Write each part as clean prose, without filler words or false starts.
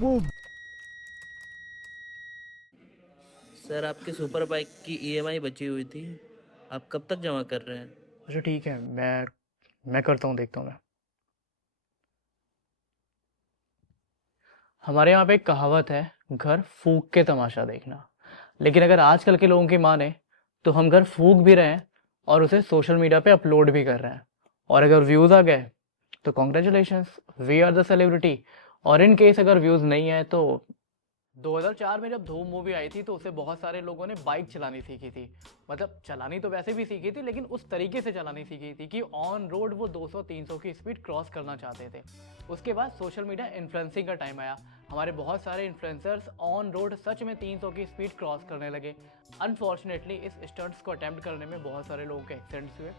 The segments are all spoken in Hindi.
वो सर आपकी सुपर बाइक की ईएमआई बची हुई थी, आप कब तक जमा कर रहे हैं? अच्छा ठीक है, मैं करता हूँ, देखता हूँ मैं। हमारे यहाँ पे एक कहावत है, घर फूक के तमाशा देखना। लेकिन अगर आजकल के लोगों की माने तो हम घर फूक भी रहे हैं और उसे सोशल मीडिया पे अपलोड भी कर रहे हैं। और अगर व्यूज़ आ गए तो congratulations, we are the celebrity. और इन केस अगर व्यूज़ नहीं आए तो 2004 में जब धूम मूवी आई थी तो उसे बहुत सारे लोगों ने बाइक चलानी सीखी थी। मतलब चलानी तो वैसे भी सीखी थी, लेकिन उस तरीके से चलानी सीखी थी कि ऑन रोड वो 200-300 की स्पीड क्रॉस करना चाहते थे। उसके बाद सोशल मीडिया इन्फ्लुएंसिंग का टाइम आया। हमारे बहुत सारे इन्फ्लुएंसर्स ऑन रोड सच में 300 की स्पीड क्रॉस करने लगे। अनफॉर्चुनेटली इस स्टंट्स को अटेम्प्ट करने में बहुत सारे लोगों के एक्सीडेंट्स हुए।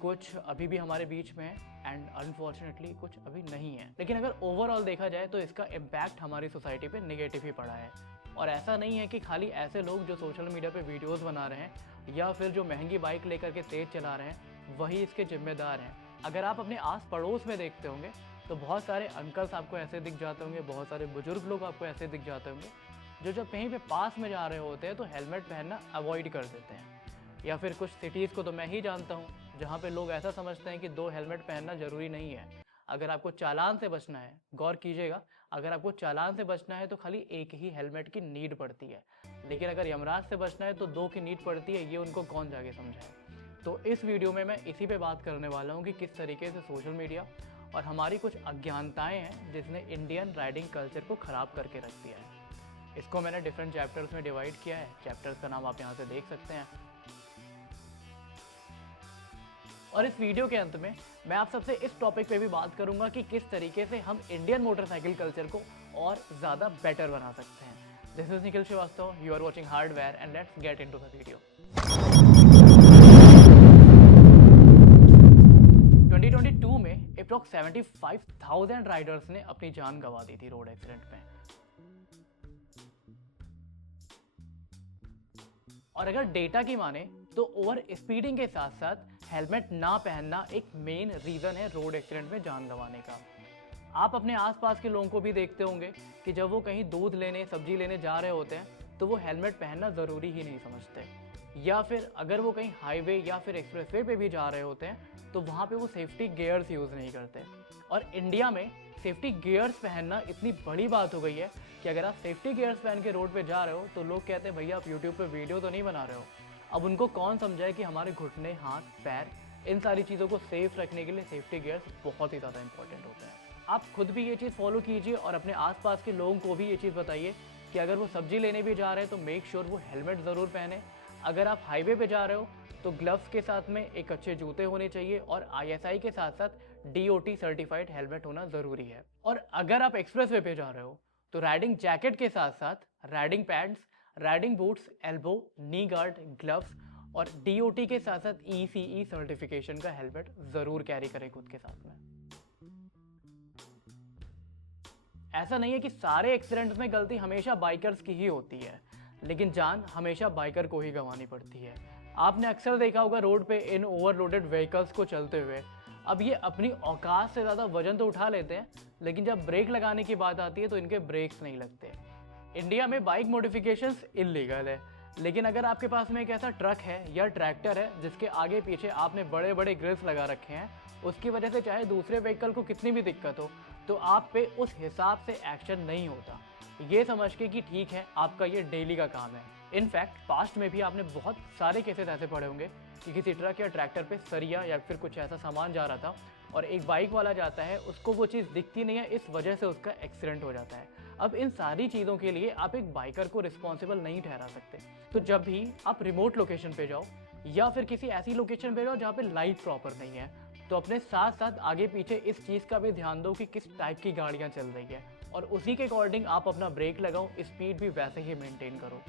कुछ अभी भी हमारे बीच में है एंड अनफॉर्चुनेटली कुछ अभी नहीं है। लेकिन अगर ओवरऑल देखा जाए तो इसका इम्पैक्ट हमारी सोसाइटी पे नेगेटिव ही पड़ा है। और ऐसा नहीं है कि खाली ऐसे लोग जो सोशल मीडिया पे वीडियोस बना रहे हैं या फिर जो महंगी बाइक लेकर के तेज चला रहे हैं वही इसके जिम्मेदार हैं। अगर आप अपने आस पड़ोस में देखते होंगे तो बहुत सारे अंकल्स आपको ऐसे दिख जाते होंगे, बहुत सारे बुजुर्ग लोग आपको ऐसे दिख जाते होंगे जो जब कहीं पे पास में जा रहे होते हैं तो हेलमेट पहनना अवॉइड कर देते हैं। या फिर कुछ सिटीज़ को तो मैं ही जानता हूँ जहाँ पे लोग ऐसा समझते हैं कि 2 हेलमेट पहनना ज़रूरी नहीं है। अगर आपको चालान से बचना है, गौर कीजिएगा, अगर आपको चालान से बचना है तो खाली एक ही हेलमेट की नीड पड़ती है। लेकिन अगर यमराज से बचना है तो 2 की नीड पड़ती है, ये उनको कौन जाके समझाए। तो इस वीडियो में मैं इसी पे बात करने वाला हूँ कि किस तरीके से सोशल मीडिया और हमारी कुछ अज्ञानताएँ हैं जिसने इंडियन राइडिंग कल्चर को ख़राब करके रख दिया है। इसको मैंने डिफरेंट चैप्टर्स में डिवाइड किया है। चैप्टर्स का नाम आप यहाँ से देख सकते हैं। और इस वीडियो के अंत में मैं आप सबसे इस टॉपिक पे भी बात करूंगा कि किस तरीके से हम इंडियन मोटरसाइकिल कल्चर को और ज़्यादा बेटर बना सकते हैं। This is Nikhil Shrivastava, you are watching hardware and let's get into the video. 2022 में अप्रॉक्स 75,000 राइडर्स ने अपनी जान गंवा दी थी रोड एक्सीडेंट में। और अगर डेटा की माने तो ओवर स्पीडिंग के साथ साथ हेलमेट ना पहनना एक मेन रीजन है रोड एक्सीडेंट में जान गंवाने का। आप अपने आसपास के लोगों को भी देखते होंगे कि जब वो कहीं दूध लेने, सब्जी लेने जा रहे होते हैं तो वो हेलमेट पहनना ज़रूरी ही नहीं समझते। या फिर अगर वो कहीं हाईवे या फिर एक्सप्रेसवे पे भी जा रहे होते हैं तो वहाँ पे वो सेफ्टी गियर्स यूज़ नहीं करते। और इंडिया में सेफ्टी गियर्स पहनना इतनी बड़ी बात हो गई है कि अगर आप सेफ्टी गियर्स पहन के रोड पे जा रहे हो तो लोग कहते हैं भैया आप यूट्यूब पे वीडियो तो नहीं बना रहे हो। अब उनको कौन समझाए कि हमारे घुटने, हाथ, पैर, इन सारी चीज़ों को सेफ रखने के लिए सेफ्टी गियर्स बहुत ही ज़्यादा इंपॉर्टेंट होते हैं। आप खुद भी ये चीज़ फॉलो कीजिए और अपने आसपास के लोगों को भी ये चीज़ बताइए कि अगर वो सब्जी लेने भी जा रहे हैं तो मेक श्योर वो हेलमेट ज़रूर पहने। अगर आप हाईवे पे जा रहे हो तो ग्लव्स के साथ में एक अच्छे जूते होने चाहिए और आईएसआई के साथ साथ डीओटी सर्टिफाइड हेलमेट होना ज़रूरी है। और अगर आप एक्सप्रेसवे पे जा रहे हो तो राइडिंग जैकेट के साथ साथ riding pads, riding boots, elbow, नी गार्ड, ग्लव्स और डीओटी के साथ साथ ईसीई सर्टिफिकेशन का हेलमेट ज़रूर कैरी करें खुद के साथ में। ऐसा नहीं है कि सारे एक्सीडेंट्स में गलती हमेशा बाइकर्स की ही होती है, लेकिन जान हमेशा बाइकर को ही गंवानी पड़ती है। आपने अक्सर देखा होगा रोड पे इन ओवरलोडेड व्हीकल्स को चलते हुए। अब ये अपनी औकात से ज़्यादा वजन तो उठा लेते हैं, लेकिन जब ब्रेक लगाने की बात आती है तो इनके ब्रेक्स नहीं लगते। इंडिया में बाइक मॉडिफिकेशंस इलीगल है, लेकिन अगर आपके पास में एक ऐसा ट्रक है या ट्रैक्टर है जिसके आगे पीछे आपने बड़े बड़े ग्रिल्स लगा रखे हैं, उसकी वजह से चाहे दूसरे व्हीकल को कितनी भी दिक्कत हो तो आप पे उस हिसाब से एक्शन नहीं होता। ये समझ के कि ठीक है आपका ये डेली का काम है। इनफैक्ट पास्ट में भी आपने बहुत सारे केसेस ऐसे पढ़े होंगे कि किसी ट्रक या ट्रैक्टर पे सरिया या फिर कुछ ऐसा सामान जा रहा था और एक बाइक वाला जाता है, उसको वो चीज़ दिखती नहीं है, इस वजह से उसका एक्सीडेंट हो जाता है। अब इन सारी चीज़ों के लिए आप एक बाइकर को रिस्पॉन्सिबल नहीं ठहरा सकते। तो जब भी आप रिमोट लोकेशन पे जाओ या फिर किसी ऐसी लोकेशन पे जाओ जहाँ पे लाइट प्रॉपर नहीं है, तो अपने साथ साथ आगे पीछे इस चीज़ का भी ध्यान दो कि किस टाइप की गाड़ियाँ चल रही है और उसी के अकॉर्डिंग आप अपना ब्रेक लगाओ, स्पीड भी वैसे ही मेंटेन करो।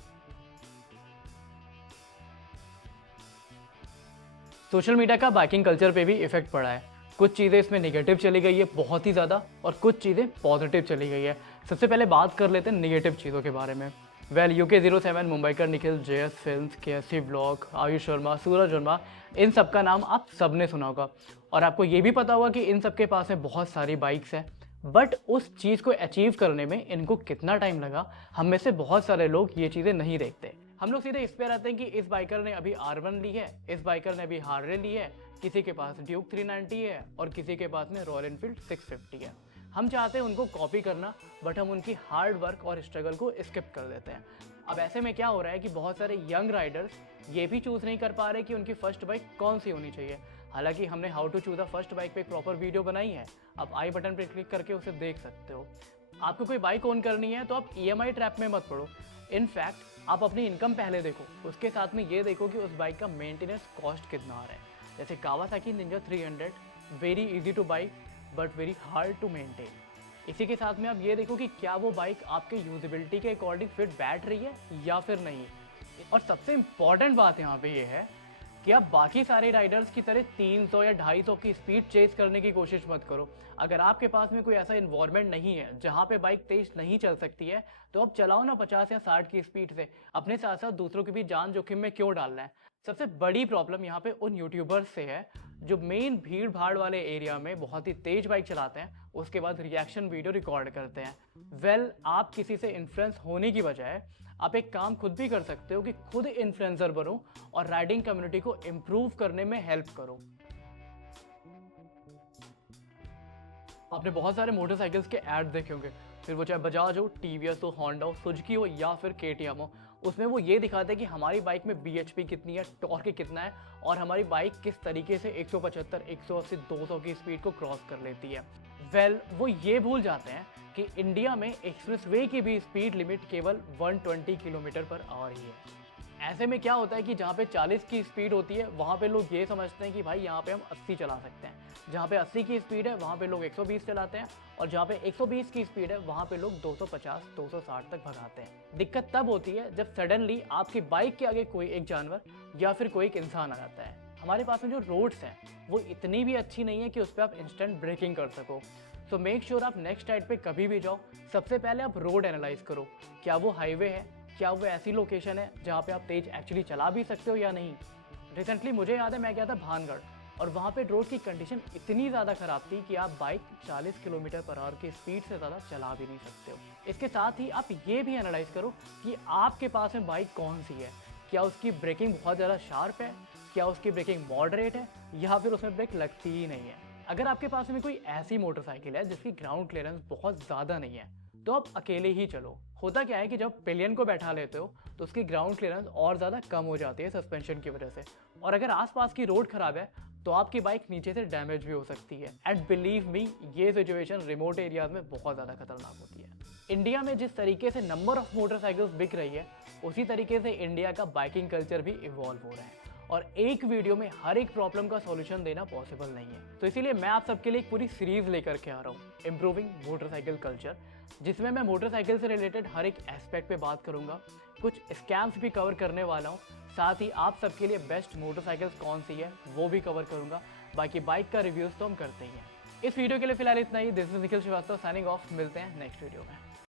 सोशल मीडिया का बाइकिंग कल्चर पे भी इफेक्ट पड़ा है। कुछ चीज़ें इसमें नेगेटिव चली गई है बहुत ही ज़्यादा और कुछ चीज़ें पॉजिटिव चली गई है। सबसे पहले बात कर लेते हैं नेगेटिव चीज़ों के बारे में। Well UK07, Mumbaikar Nikhil, JS films, KSC blog, Ayush Sharma, Suraj Verma, इन सब का नाम आप सबने सुना होगा। और आपको ये भी पता होगा कि इन सब के पास में बहुत सारी बाइक्स हैं, बट उस चीज़ को अचीव करने में इनको कितना टाइम लगा, हम में से बहुत सारे लोग ये चीज़ें नहीं देखते। हम लोग सीधे इस पे रहते हैं कि इस बाइकर ने अभी R1 ली है, इस बाइकर ने अभी हार्ले ली है, किसी के पास ड्यूक 390 है और किसी के पास में रॉयल एनफील्ड 650 है। हम चाहते हैं उनको कॉपी करना, बट हम उनकी हार्ड वर्क और स्ट्रगल को स्किप कर देते हैं। अब ऐसे में क्या हो रहा है कि बहुत सारे यंग राइडर्स ये भी चूज़ नहीं कर पा रहे कि उनकी फर्स्ट बाइक कौन सी होनी चाहिए। हालांकि हमने how to choose a first bike पे एक प्रॉपर वीडियो बनाई है, आप आई बटन पर क्लिक करके उसे देख सकते हो। आपको कोई बाइक ओन करनी है तो आप EMI ट्रैप में मत पड़ो। इनफैक्ट आप अपनी इनकम पहले देखो, उसके साथ में ये देखो कि उस बाइक का मेंटेनेंस कॉस्ट कितना आ रहा है। जैसे Kawasaki Ninja 300, very easy to buy but very hard to maintain. इसी के साथ में आप ये देखो कि क्या वो बाइक आपके यूजेबिलिटी के अकॉर्डिंग फिट बैठ रही है या फिर नहीं। और सबसे इम्पॉर्टेंट बात यहाँ पे ये है कि आप बाकी सारे राइडर्स की तरह 300 या 250 की स्पीड चेज करने की कोशिश मत करो। अगर आपके पास में कोई ऐसा इन्वायरमेंट नहीं है जहाँ पे बाइक तेज नहीं चल सकती है, तो आप चलाओ ना 50 या 60 की स्पीड से। अपने साथ साथ दूसरों की भी जान जोखिम में क्यों डालना है। सबसे बड़ी प्रॉब्लम यहाँ पे उन यूट्यूबर्स से है जो मेन भीड़ भाड़ वाले एरिया में बहुत ही तेज बाइक चलाते हैं, उसके बाद रिएक्शन वीडियो रिकॉर्ड करते हैं। आप किसी से इन्फ्लुएंस होने की बजाय आप एक काम खुद भी कर सकते हो कि खुद इन्फ्लुएंसर बनो और राइडिंग कम्युनिटी को इम्प्रूव करने में हेल्प करो। आपने बहुत सारे मोटरसाइकिल्स के ऐड देखे होंगे, फिर वो चाहे बजाज हो, TVS हो, होंडा हो, सुजुकी हो या फिर KTM हो। उसमें वो ये दिखाते हैं कि हमारी बाइक में BHP कितनी है, टॉर्क कितना है और हमारी बाइक किस तरीके से 175, 180, 200 की स्पीड को क्रॉस कर लेती है। वो ये भूल जाते हैं कि इंडिया में एक्सप्रेसवे की भी स्पीड लिमिट केवल 120 किलोमीटर पर आवर ही है। ऐसे में क्या होता है कि जहाँ पे 40 की स्पीड होती है वहाँ पे लोग ये समझते हैं कि भाई यहाँ पे हम 80 चला सकते हैं। जहाँ पे 80 की स्पीड है वहाँ पे लोग 120 चलाते हैं और जहाँ पे 120 की स्पीड है वहाँ पे लोग 250, 260 तक भगाते हैं। दिक्कत तब होती है जब सडनली आपकी बाइक के आगे कोई एक जानवर या फिर कोई एक इंसान आ जाता है। हमारे पास में जो रोड्स हैं वो इतनी भी अच्छी नहीं है कि उस पर आप इंस्टेंट ब्रेकिंग कर सको। तो मेक श्योर आप नेक्स्ट राइड पे कभी भी जाओ, सबसे पहले आप रोड एनालाइज करो। क्या वो हाईवे है, क्या वो ऐसी लोकेशन है जहाँ पे आप तेज एक्चुअली चला भी सकते हो या नहीं। रिसेंटली मुझे याद है मैं गया था भानगढ़ और वहाँ पे रोड की कंडीशन इतनी ज़्यादा ख़राब थी कि आप बाइक 40 किलोमीटर पर आवर की स्पीड से ज़्यादा चला भी नहीं सकते हो। इसके साथ ही आप ये भी एनालाइज करो कि आपके पास में बाइक कौन सी है। क्या उसकी ब्रेकिंग बहुत ज़्यादा शार्प है, क्या उसकी ब्रेकिंग मॉडरेट है या फिर उसमें ब्रेक लगती ही नहीं है। अगर आपके पास में कोई ऐसी मोटरसाइकिल है जिसकी ग्राउंड क्लियरेंस बहुत ज़्यादा नहीं है तो आप अकेले ही चलो। होता क्या है कि जब पिलियन को बैठा लेते हो तो उसकी ग्राउंड क्लियरेंस और ज़्यादा कम हो जाती है सस्पेंशन की वजह से, और अगर आसपास की रोड खराब है तो आपकी बाइक नीचे से डैमेज भी हो सकती है। एंड बिलीव मी, ये सिचुएशन रिमोट एरियाज में बहुत ज़्यादा खतरनाक होती है। इंडिया में जिस तरीके से नंबर ऑफ मोटरसाइकिल्स बिक रही है उसी तरीके से इंडिया का बाइकिंग कल्चर भी इवॉल्व हो रहा है और एक वीडियो में हर एक प्रॉब्लम का सॉल्यूशन देना पॉसिबल नहीं है। तो इसीलिए मैं आप सबके लिए एक पूरी सीरीज लेकर के आ रहा हूँ, इम्प्रूविंग मोटरसाइकिल कल्चर, जिसमें मैं मोटरसाइकिल से रिलेटेड हर एक एस्पेक्ट पे बात करूंगा, कुछ स्कैम्स भी कवर करने वाला हूँ, साथ ही आप सबके लिए बेस्ट मोटरसाइकिल्स कौन सी है वो भी कवर करूंगा। बाकी बाइक का रिव्यूज तो हम करते ही हैं। इस वीडियो के लिए फिलहाल इतना ही। This is Nikhil Srivastava signing off. मिलते हैं नेक्स्ट वीडियो में।